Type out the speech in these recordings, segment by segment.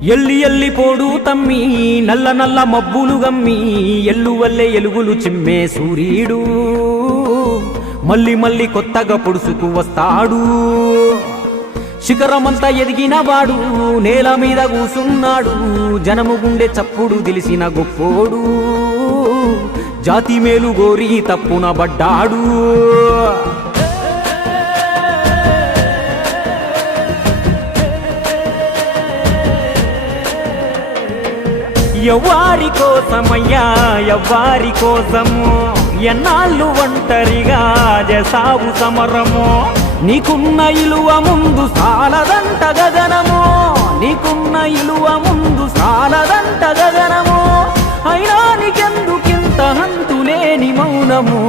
ఎల్లి ఎల్లి పోడు తమ్మి నల్ల నల్ల మబ్బులు గమ్మి ఎల్లు వల్లే ఎలుగులు చిమ్మే సూర్యుడు మళ్ళీ మళ్ళీ కొత్తగా పొడుసుకు వస్తాడు. శిఖరమంతా ఎదిగిన వాడు నేల మీద కూసున్నాడు. జనము గుండె చప్పుడు తెలిసిన గొప్పోడు జాతి మేలు గోరి తప్పున పడ్డాడు. ఎవ్వారి కోసమయ్యా ఎవ్వారి కోసము ఎన్నాళ్ళు ఒంటరిగా చేసావు సమరము. నీకున్న ఇలువ ముందు సాలదంట గగనము, నీకున్న ఇలువ ముందు సాలదంట గగనము. అయినా నీకెందుకింత హంతులేని మౌనము.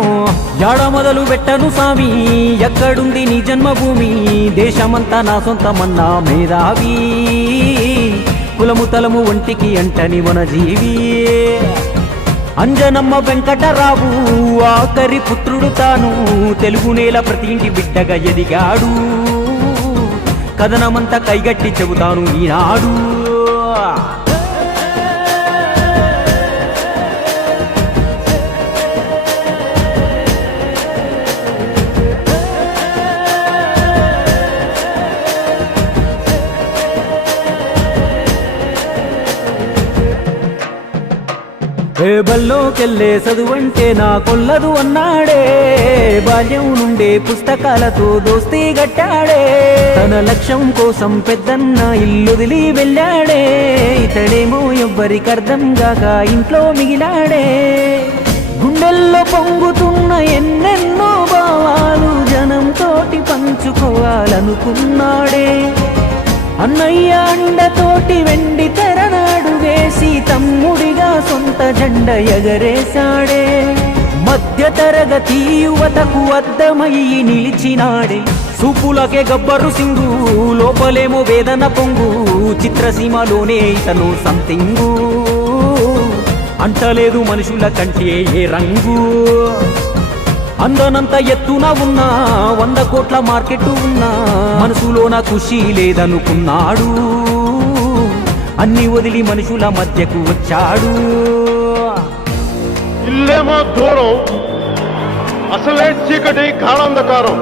యాడ మొదలు పెట్టను సామి ఎక్కడుంది నీ జన్మభూమి. దేశమంతా నా సొంతమన్నా మేధావి కులము తలము ఒంటికి అంటని మన జీవి. అంజనమ్మ వెంకటరావు ఆఖరి పుత్రుడు తాను. తెలుగు నేల ప్రతి ఇంటి బిడ్డగా ఎదిగాడు. కథనమంతా కైగట్టి చెబుతాను ఈనాడు. బల్లోకెళ్ళే చదువంటే నా కొల్లదు అన్నాడే. బాల్యం నుండే పుస్తకాలతో దోస్తీ గట్టాడే. తన లక్ష్యం కోసం పెద్దన్న ఇల్లుదిలి వెళ్ళాడే. ఇతడేమో ఎవ్వరికర్థం గాక ఇంట్లో మిగిలాడే. గుండెల్లో పొంగుతున్న ఎన్నెన్నో భావాలు జనంతోటి పంచుకోవాలనుకున్నాడే. అన్నయ్య అండతోటి వెండి తెరనాడు వేసి తమ్ముడిగా సొంత జెండ ఎగరేశాడే. మధ్య తరగతి యువతకు అద్దమయ్యి నిలిచినాడే. సూపులకే గబ్బరు సింగు లోపలేమో వేదన పొంగు. చిత్రసీమలోనే ఇతను సంతింగు అంటలేదు మనుషుల కంటే ఏ రంగు. అందనంత ఎత్తున ఉన్నా 100 కోట్ల మార్కెట్ ఉన్నా మనసులోన ఖుషి లేదనుకున్నాడు. అన్ని వదిలి మనుషుల మధ్యకు వచ్చాడు. ఇల్లేమో దూరం అసలే చీకటి కాళంధకారం.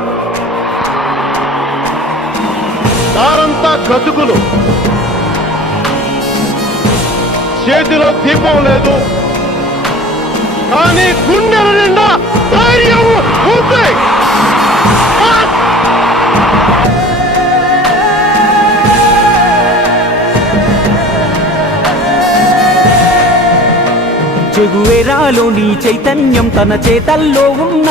దారంతా గతుకులు, చేతిలో దీపం లేదు కానీ గుండెల నిండా ధైర్యం ఉంది. చెగువేరాలోని చైతన్యం తన చేతల్లో ఉన్న.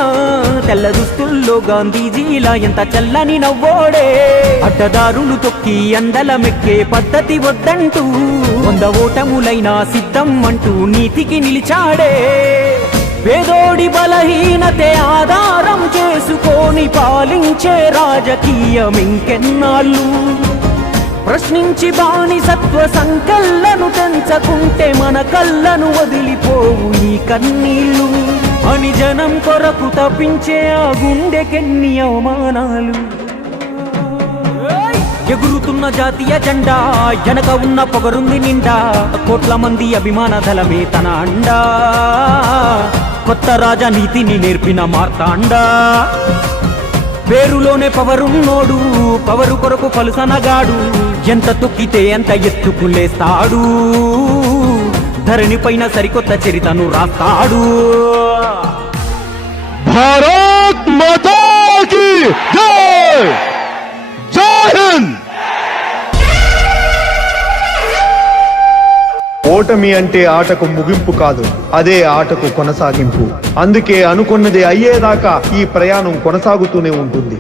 తెల్ల దుస్తుల్లో గాంధీజీలా ఎంత చల్లని నవ్వోడే. అడ్డదారులు తొక్కి అందల మెక్కే పద్ధతి వద్దంటూ 100 ఓటములైనా సిద్ధం అంటూ నీతికి నిలిచాడే. పేదోడి బలహీనతే ఆధారం చేసుకొని పాలించే రాజకీయం ఇంకెన్నాళ్ళు. ప్రశ్నించి బానిసత్వ సంకల్లను తెంచకుంటే మన కళ్ళను వదిలిపోవు ఈ కన్నీళ్ళు. అని జనం కొరకు తప్పించే ఆ గుండెకెన్ని అవమానాలు. ఎగురుతున్న జాతీయ జెండా వెనక ఉన్న పొగరుంది నిండా. కోట్ల మంది అభిమాన దళమే తన అండా. కొత్త రాజనీతిని నేర్పిన మార్తాండా. పేరులోనే పవరున్నోడు పవరు కొరకు పలుసనగాడు. ఎంత తొక్కితే ఎంత ఎత్తుకులేస్తాడు. ధరణి పైన సరికొత్త చరితను రాస్తాడు. భారత్ మాతా కీ జై. జై హింద్. ఓటమి అంటే ఆటకు ముగింపు కాదు, అదే ఆటకు కొనసాగింపు. అందుకే అనుకున్నది అయ్యేదాకా ఈ ప్రయాణం కొనసాగుతూనే ఉంటుంది.